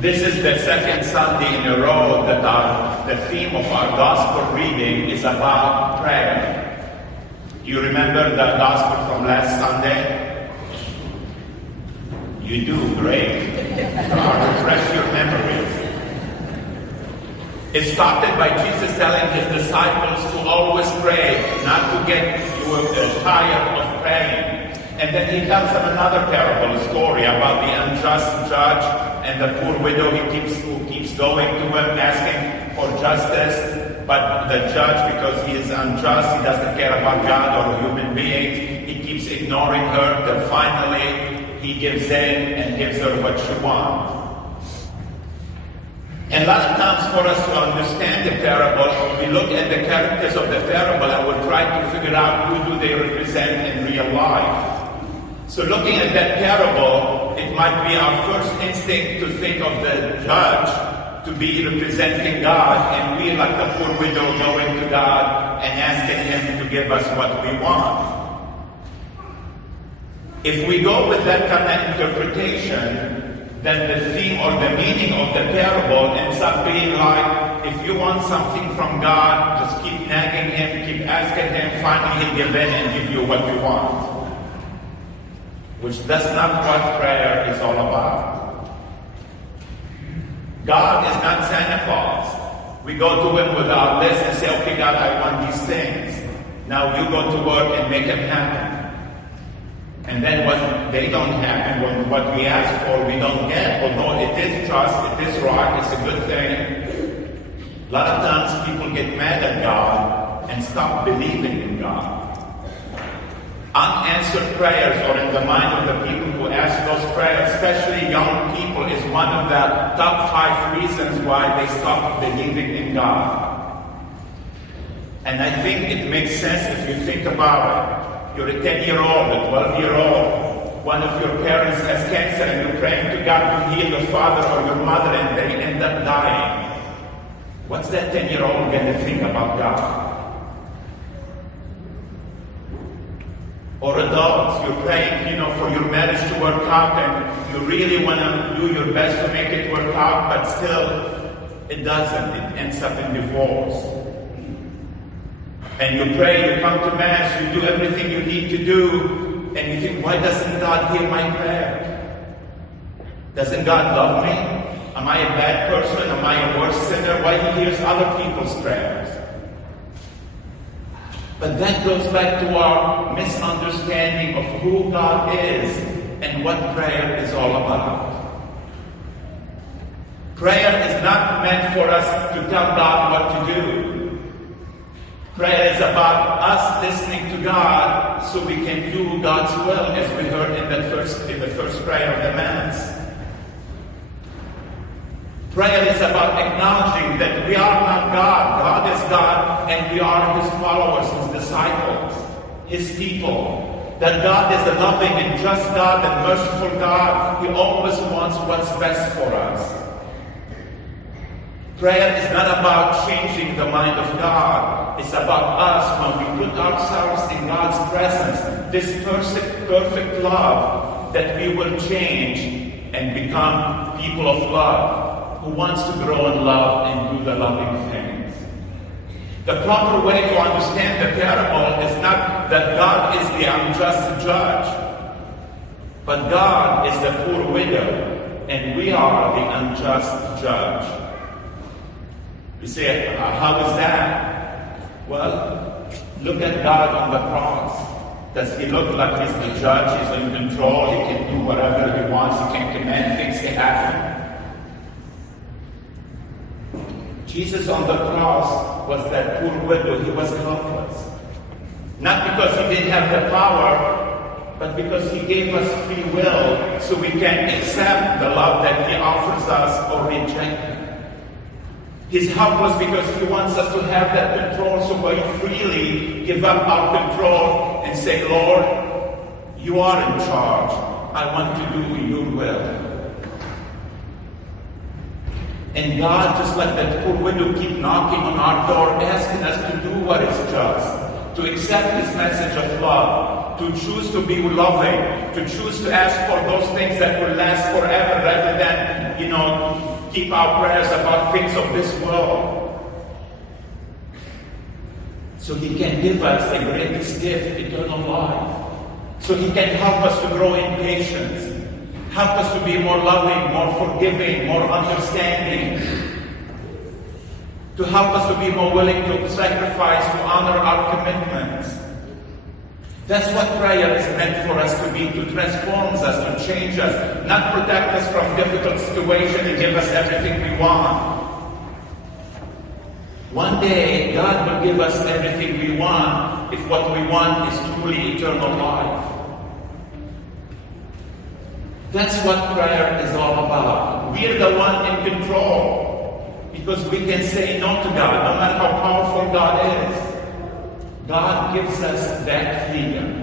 This is the second Sunday in a row that the theme of our gospel reading is about prayer. You remember the gospel from last Sunday? You do, great. I'll refresh your memories. It started by Jesus telling his disciples to always pray, not to get tired of praying. And then he tells them another parable, a story about the unjust judge and the poor widow who keeps going to him asking for justice. But the judge, because he is unjust, he doesn't care about God or human beings, he keeps ignoring her, till finally he gives in and gives her what she wants. And a lot of times for us to understand the parable, we look at the characters of the parable and we'll try to figure out who do they represent in real life. So looking at that parable, it might be our first instinct to think of the judge to be representing God, and we, like the poor widow, going to God and asking him to give us what we want. If we go with that kind of interpretation, then the theme or the meaning of the parable ends up being like, if you want something from God, just keep nagging him, keep asking him, finally he'll give in and give you what you want. Which that's not what prayer is all about. God is not Santa Claus. We go to him with our list and say, okay, God, I want these things. Now you go to work and make them happen. And then when they don't happen, when what we ask for we don't get, although it is trust, it is right, it's a good thing. A lot of times people get mad at God and stop believing in God. Unanswered prayers, or in the mind of the people who ask those prayers, especially young people, is one of the top 5 reasons why they stop believing in God. And I think it makes sense if you think about it. You're a 10-year-old, a 12-year-old. One of your parents has cancer and you're praying to God to heal your father or your mother and they end up dying. What's that 10-year-old going to think about God? Or adults, you're praying, for your marriage to work out and you really want to do your best to make it work out, but still it doesn't. It ends up in divorce. And you pray, you come to Mass, you do everything you need to do, and you think, why doesn't God hear my prayer? Doesn't God love me? Am I a bad person? Am I a worse sinner? Why He hears other people's prayers? But that goes back to our misunderstanding of who God is and what prayer is all about. Prayer is not meant for us to tell God what to do. Prayer is about us listening to God so we can do God's will, as we heard in the first prayer of the Mass. Prayer is about acknowledging that we are not God. God is God, and we are His followers, His disciples, His people. That God is a loving and just God and merciful God. He always wants what's best for us. Prayer is not about changing the mind of God. It's about us, when we put ourselves in God's presence, this perfect love, that we will change and become people of love, who wants to grow in love and do the loving things. The proper way to understand the parable is not that God is the unjust judge, but God is the poor widow, and we are the unjust judge. You say, how is that? Well, look at God on the cross. Does He look like He's the judge? He's in control. He can do whatever He wants. He can command things to happen. Jesus on the cross was that poor widow. He was helpless. Not because He didn't have the power, but because He gave us free will so we can accept the love that He offers us or reject it. He's helpless because He wants us to have that control, so we freely give up our control and say, Lord, You are in charge. I want to do Your will. And God, just like that poor widow, keep knocking on our door, asking us to do what is just, to accept His message of love, to choose to be loving, to choose to ask for those things that will last forever rather than keep our prayers about things of this world. So He can give us the greatest gift, eternal life. So He can help us to grow in patience, help us to be more loving, more forgiving, more understanding, to help us to be more willing to sacrifice, to honor our commitments. That's what prayer is meant for us to be, to transform us, to change us, not protect us from difficult situations and give us everything we want. One day, God will give us everything we want if what we want is truly eternal life. That's what prayer is all about. We're the one in control because we can say no to God, no matter how powerful God is. God gives us that freedom.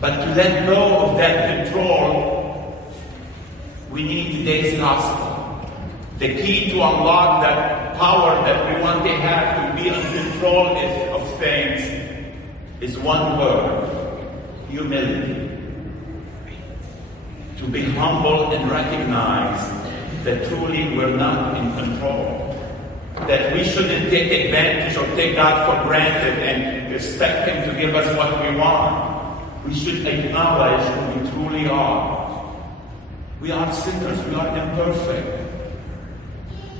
But to let go of that control, we need today's gospel. The key to unlock that power that we want to have to be in control of things is one word: humility. To be humble and recognize that truly we're not in control. That we shouldn't take advantage or take God for granted and expect Him to give us what we want. We should acknowledge who we truly are. We are sinners. We are imperfect.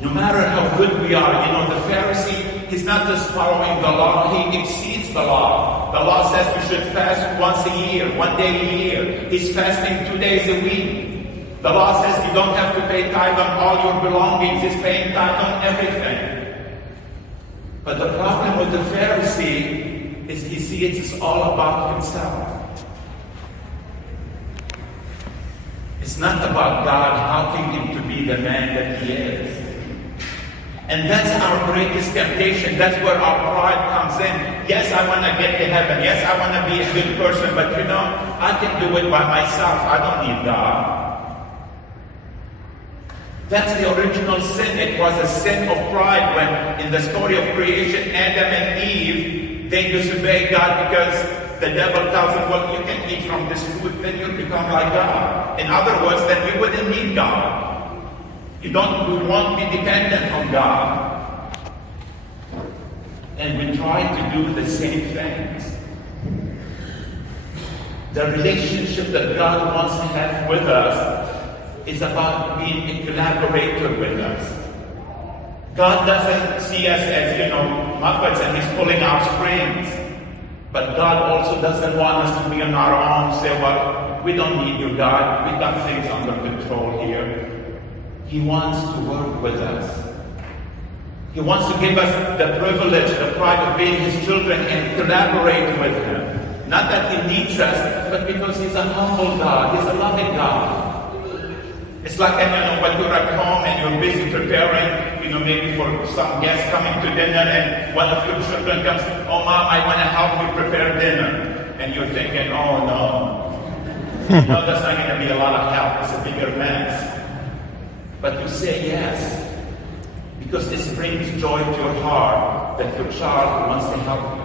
No matter how good we are, the Pharisee, he's not just following the law, he exceeds the law. The law says we should fast once a year, 1 day a year. He's fasting 2 days a week. The law says you don't have to pay tithe on all your belongings. He's paying tithe on everything. But the problem with the Pharisee is he sees it's all about himself. It's not about God helping him to be the man that he is. And that's our greatest temptation. That's where our pride comes in. Yes, I want to get to heaven. Yes, I want to be a good person. But I can do it by myself. I don't need God. That's the original sin. It was a sin of pride when in the story of creation, Adam and Eve, they disobeyed God because the devil tells them, well, you can eat from this food, then you'll become like God. In other words, then we wouldn't need God. We won't be dependent on God. And we try to do the same things. The relationship that God wants to have with us is about being a collaborator with us. God doesn't see us as, Muppets and He's pulling our strings. But God also doesn't want us to be on our own, say, well, we don't need you, God. We got things under control here. He wants to work with us. He wants to give us the privilege, the pride of being His children and collaborate with Him. Not that He needs us, but because He's a humble God. He's a loving God. It's like, when you're at home and you're busy preparing, maybe for some guests coming to dinner and one of your children comes, oh, Mom, I want to help you prepare dinner. And you're thinking, oh, no. That's not going to be a lot of help. It's a bigger mess. But you say yes, because this brings joy to your heart that your child wants to help you.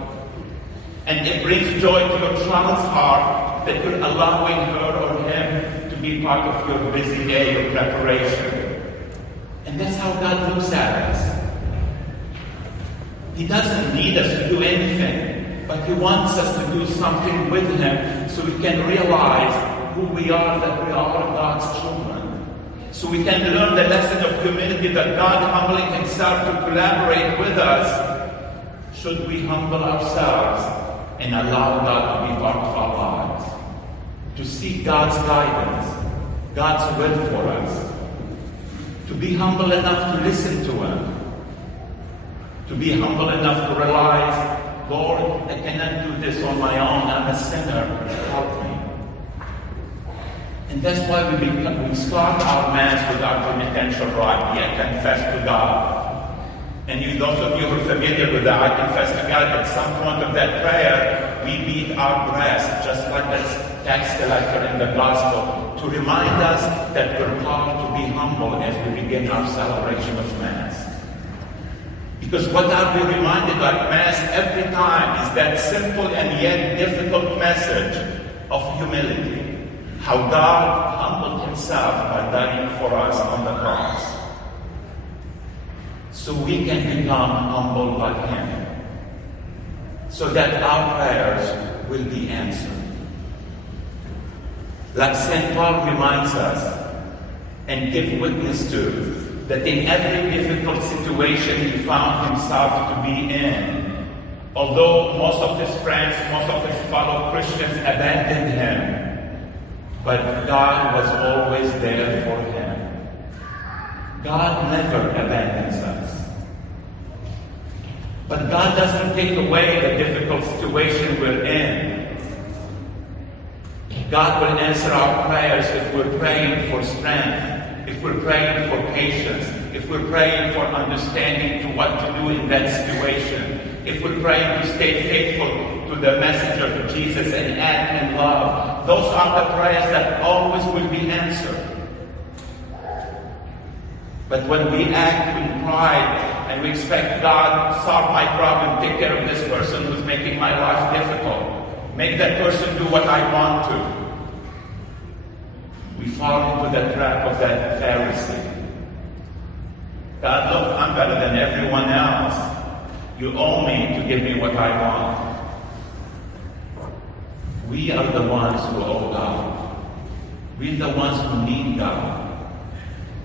And it brings joy to your child's heart that you're allowing her or him to be part of your busy day of preparation. And that's how God looks at us. He doesn't need us to do anything, but He wants us to do something with Him so we can realize who we are, that we are God's children. So we can learn the lesson of humility, that God humbling Himself to collaborate with us. Should we humble ourselves and allow God to be part of our lives? To seek God's guidance, God's will for us. To be humble enough to listen to Him. To be humble enough to realize, Lord, I cannot do this on my own. I'm a sinner. Help me. And that's why we start our Mass with our penitential rite. I confess to God. And those of you who are familiar with that, I confess to God, at some point of that prayer, we beat our breast, just like this tax collector in the Gospel, to remind us that we're called to be humble as we begin our celebration of Mass. Because what are we reminded at Mass every time is that simple and yet difficult message of humility. how God humbled himself by dying for us on the cross, so we can become humble like him, so that our prayers will be answered. Like St. Paul reminds us and gives witness to, that in every difficult situation he found himself to be in, although most of his friends, most of his fellow Christians abandoned him, but God was always there for him. God never abandons us. But God doesn't take away the difficult situation we're in. God will answer our prayers if we're praying for strength, if we're praying for patience, if we're praying for understanding to what to do in that situation, if we're praying to stay faithful to the message of Jesus and act in love. Those are the prayers that always will be answered. But when we act in pride and we expect God, solve my problem, take care of this person who's making my life difficult, make that person do what I want to, we fall into the trap of that Pharisee. God, look, I'm better than everyone else. You owe me to give me what I want. We are the ones who owe God. We're the ones who need God.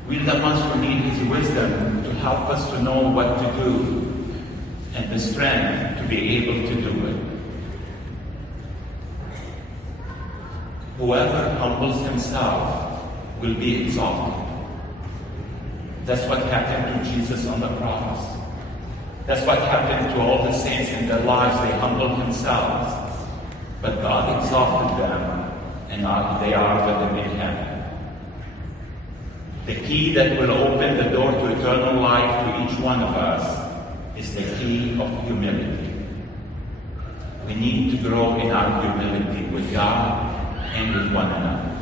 We're the ones who need his wisdom to help us to know what to do and the strength to be able to do it. Whoever humbles himself will be exalted. That's what happened to Jesus on the cross. That's what happened to all the saints in their lives. They humbled themselves. But God exalted them, and they are what they have. The key that will open the door to eternal life to each one of us is the key of humility. We need to grow in our humility with God and with one another.